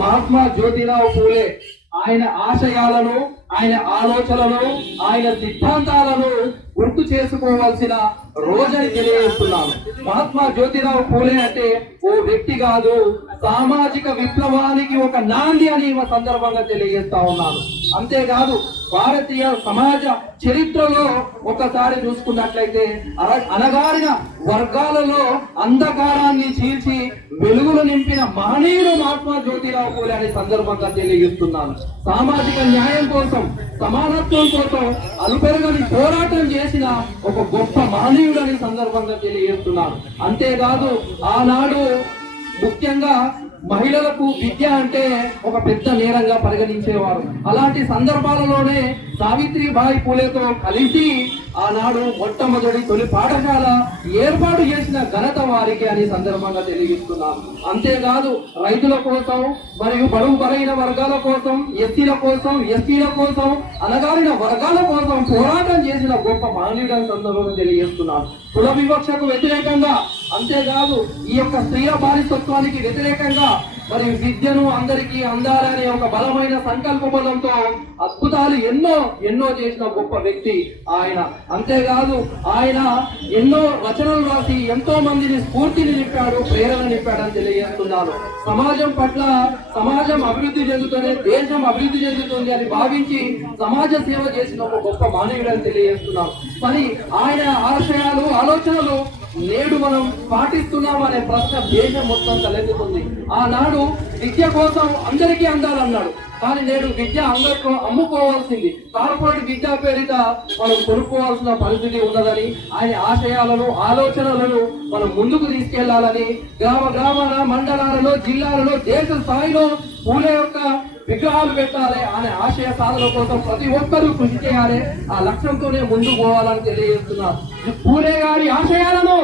మహాత్మా జ్యోతిరావు పూలే ఆయన ఆశయాలను, ఆయన ఆలోచనలను, ఆయన సిద్ధాంతాలను గుర్తు చేసుకోవాల్సిన రోజని తెలియజేస్తున్నాను. మహాత్మా జ్యోతిరావు పూలే అంటే ఓ వ్యక్తి కాదు, సామాజిక విప్లవానికి ఒక నాంది అని ఈ సందర్భంగా తెలియజేస్తా ఉన్నాను. అంతేకాదు భారతీయ సమాజ చరిత్రలో ఒకసారి చూసుకున్నట్లయితే అనగారిన వర్గాలలో అంధకారాన్ని చీల్చి వెలుగులు నింపిన మహనీయుడు మహాత్మా జ్యోతిరావు పూలే అనే సందర్భంగా తెలియజేస్తున్నాను. సామాజిక న్యాయం కోసం, సమానత్వం కోసం అలుపెరగని పోరాటం చేసిన ఒక గొప్ప మహనీయుడు అనే సందర్భంగా తెలియజేస్తున్నాను. అంతేకాదు ఆనాడు ముఖ్యంగా మహిళలకు విద్య అంటే ఒక పెద్ద నేరంగా పరిగణించేవారు. అలాంటి సందర్భాలలోనే సావిత్రిబాయి పూలేతో కలిసి ఆనాడు మొట్టమొదటి తొలి పాఠశాల ఏర్పాటు చేసిన ఘనత వారికి అని సందర్భంగా తెలియజేస్తున్నాను. అంతేకాదు రైతుల కోసం మరియు బడుగు బలైన వర్గాల కోసం, ఎస్సీల కోసం, ఎస్టీల కోసం, అనగారిన వర్గాల కోసం పోరాటం చేసిన గొప్ప మహనీయుడు సందర్భంగా తెలియజేస్తున్నాను. కుల వివక్షకు వ్యతిరేకంగా, అంతేకాదు ఈ యొక్క స్త్రీల బానిసత్వానికి వ్యతిరేకంగా మరియు విద్యను అందరికీ అందాలనే ఒక బలమైన సంకల్ప బలంతో అద్భుతాలు ఎన్నో చేసిన గొప్ప వ్యక్తి ఆయన. అంతేకాదు ఆయన ఎన్నో రచనలు రాసి ఎంతో మందిని స్ఫూర్తిని నింపాడు, ప్రేరణ నింపాడని తెలియజేస్తున్నాను. సమాజం పట్ల సమాజం అభివృద్ధి చెందుతూనే దేశం అభివృద్ధి చెందుతుంది అని భావించి సమాజ సేవ చేసిన ఒక గొప్ప మానవుడని తెలియజేస్తున్నాను. మరి ఆయన ఆశయాలు, ఆలోచనలు నేడు మనం పాటిస్తున్నాం అనే ప్రశ్న దేశం మొత్తం తలెత్తుతుంది. ఆనాడు విద్య కోసం అందరికీ అందాలన్నాడు, కానీ నేడు విద్య అందరికీ అమ్ముకోవాల్సింది, కార్పొరేట్ విద్యా పేరిట మనం కొనుక్కోవాల్సిన పరిస్థితి ఉన్నదని, ఆయన ఆశయాలను, ఆలోచనలను మనం ముందుకు తీసుకెళ్లాలని గ్రామాల, మండలాలలో, జిల్లాలలో, దేశ స్థాయిలో పూలే యొక్క విగ్రహాలు పెట్టాలి. ఆయన ఆశయ సాధన కోసం ప్రతి ఒక్కరూ కృషి చేయాలి. ఆ లక్ష్యంతోనే ముందుకు పోవాలని తెలియజేస్తున్నారు. పూలే గారి ఆశయాలను